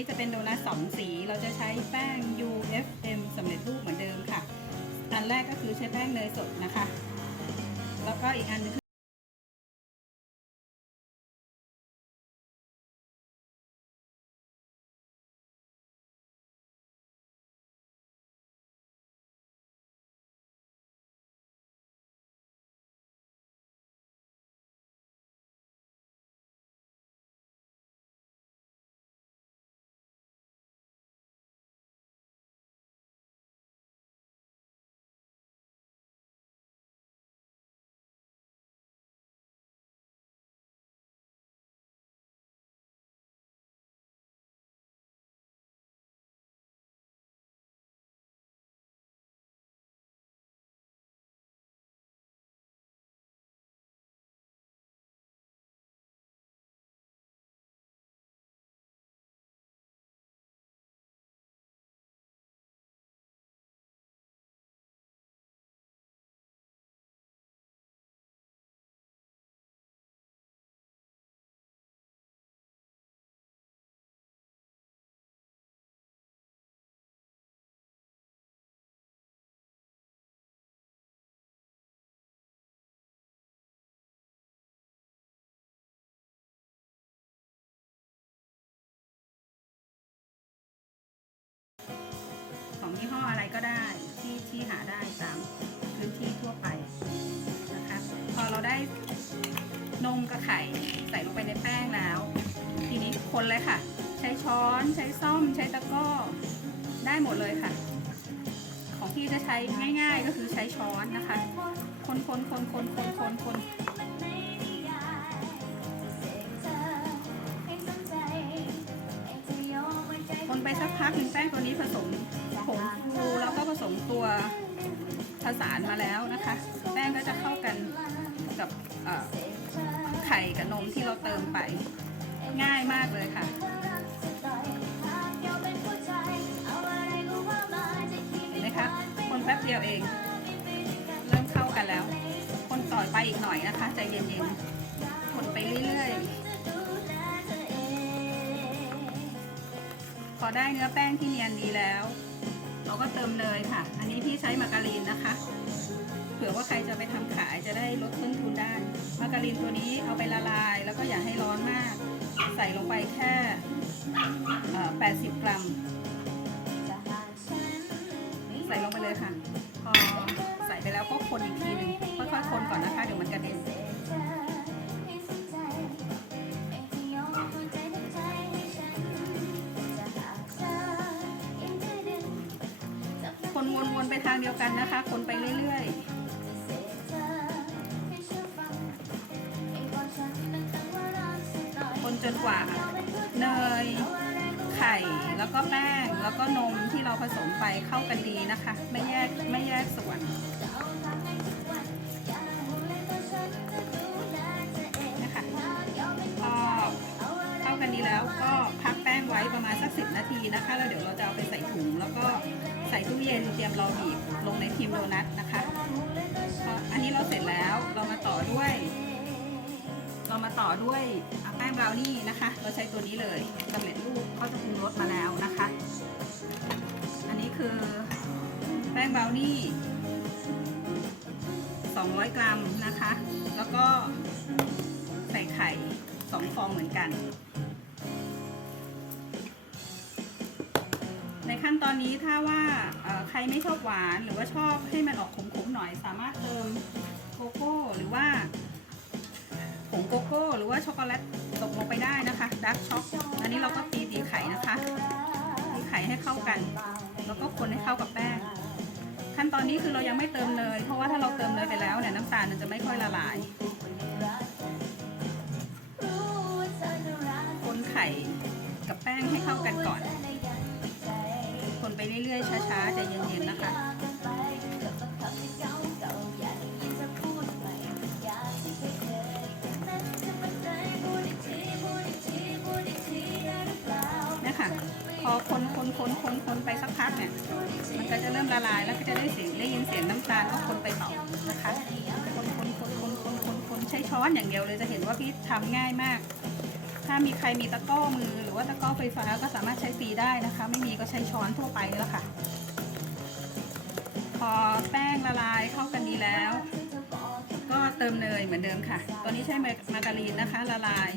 นี้จะเป็นโดนัทสองสี เราจะใช้แป้ง UFM สำเร็จรูปเหมือนเดิมค่ะ อันแรกก็คือใช้แป้งเนยสดนะคะ แล้วก็อีกอันนึง ของยี่ห้ออะไรก็ได้ที่ที่หาได้ตามพื้นที่ทั่วไปนะคะพอเราได้นมกับไข่ใส่ลงไปในแป้งแล้ว ทีนี้คนเลยค่ะ ใช้ช้อนใช้ซ่อมใช้ตะกร้อได้หมดเลยค่ะ ของพี่จะใช้ง่าย ๆ ก็คือใช้ช้อนนะคะ คนคนคนคนคนคนคนคนไปสักพักหนึ่งแป้งตัวนี้ผสม งฟูแล้วก็ผสมตัวผสานมาแล้วนะคะ แป้งก็จะเข้ากันกับไข่กับนมที่เราเติมไปง่ายมากเลยค่ะเห็นไหมคะคนแป๊บเดียวเอง เริ่มเข้ากันแล้ว คนต่อไปอีกหน่อยนะคะ ใจเย็นๆคนไปเรื่อยๆพอได้เนื้อแป้งที่เนียนดีแล้ว เราก็เติมเนยค่ะ อันนี้พี่ใช้มาการีนนะคะ เผื่อว่าใครจะไปทำขายจะได้ลดต้นทุนได้ มาการีนตัวนี้เอาไปละลาย แล้วก็อย่าให้ร้อนมาก ใส่ลงไปแค่80 กรัม ใส่ลงไปเลยค่ะ พอใส่ไปแล้วก็คนอีกทีหนึงค่อยๆคนก่อนนะคะ เดี๋ยวมัน วนไปทางเดียวกันนะคะ คนไปเรื่อยๆ คนจนกว่าเนยไข่แล้วก็แป้งแล้วก็นมที่เราผสมไปเข้ากันดีนะคะ ไม่แยกไม่แยกส่วนนะคะพอเข้ากันดีแล้วก็พักแป้งไว้ประมาณสักสินาทีนะคะ แล้วเดี๋ยวเราจะเอาไปใส่ถุงแล้วก็ ใส่ตู้เย็นเตรียมรอบีบลงในพิมโดนัทนะคะพออันนี้เราเสร็จแล้วเรามาต่อด้วย เรามาต่อด้วยแป้งบราวนี่นะคะ เราใช้ตัวนี้เลยสำเร็จรูปก็จะปรุงรสมาแล้วนะคะ อันนี้คือแป้งบราวนี่ 200 กรัมนะคะ แล้วก็ใส่ไข่ 2 ฟองเหมือนกัน ในขั้นตอนนี้ถ้าว่าใครไม่ชอบหวานหรือว่าชอบให้มันออกขมๆหน่อย สามารถเติมโกโก้หรือว่าผงโกโก้หรือว่าช็อกโกแลตตกลงไปได้นะคะดาร์กช็อกอันนี้เราก็ตีตีไข่นะคะตีไข่ให้เข้ากัน แล้วก็คนให้เข้ากับแป้งขั้นตอนนี้คือเรายังไม่เติมเนยเพราะว่าถ้าเราเติมเนยไปแล้วเนี่ยน้ำตาลมันจะไม่ค่อยละลาย คนไข่กับแป้งให้เข้ากันก่อน ไปเรื่อยๆ ช้าๆใจเย็นๆ นะคะ เนี่ยค่ะ พอคนคนคนคนคนไปสักพักเนี่ย มันก็จะเริ่มละลายแล้วก็จะได้เสียงได้ยินเสียงน้ำตาลก็คนไปต่อนะคะ คนคนคนคนคนคนคนใช้ช้อนอย่างเดียวเลยจะเห็นว่าพี่ทำง่ายมาก ถ้ามีใครมีตะกร้อมือหรือว่าตะกร้อไฟฟ้าก็สามารถใช้ตีได้นะคะ ไม่มีก็ใช้ช้อนทั่วไปแล้วค่ะ พอแป้งละลายเข้ากันดีแล้ว ก็เติมเนยเหมือนเดิมค่ะตอนนี้ใช้มาการีนนะคะ ละลาย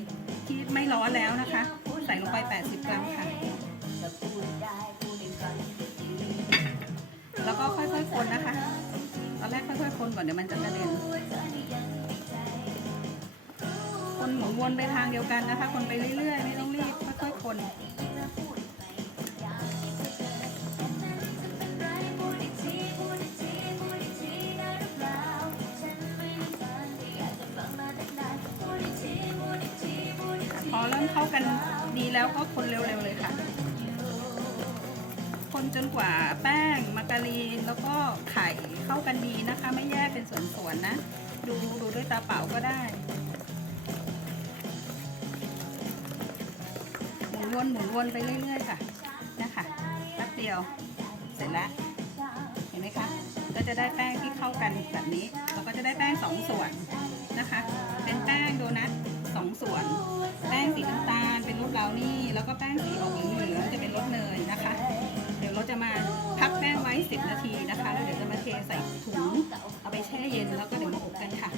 ที่ไม่ร้อนแล้วนะคะ ใส่ลงไป 80 กรัมค่ะ แล้วก็ค่อยๆคนนะคะ ตอนแรกค่อยๆคนก่อนเดี๋ยวมันจะกระเด็น วนไปทางเดียวกันนะคะ คนไปเรื่อยๆ ไม่ต้องรีบค่อยๆคนพอเริ่มเข้ากันดีแล้วก็คนเร็วๆเลยค่ะ คนจนกว่าแป้งมาการีนแล้วก็ไข่เข้ากันดีนะคะ ไม่แยกเป็นส่วนๆนะ ดูดูด้วยตาเปล่าก็ได้ นหมุนวนไปเรื่อยๆค่ะนะคะแป๊บเดียวเสร็จแล้วเห็นไหมคะก็จะได้แป้งที่เข้ากันแบบนี้ เราก็จะได้แป้งสองส่วนนะคะ เป็นแป้งโดนัทสองส่วน แป้งสีน้ำตาลเป็นรสเหลานี่ แล้วก็แป้งสีออกเหลืองๆจะเป็นรสเนยนะคะ เดี๋ยวเราจะมาพักแป้งไว้ 10 นาทีนะคะ แล้วเดี๋ยวจะมาเทใส่ถุง เอาไปแช่เย็นแล้วก็เดี๋ยวมาอบกันค่ะ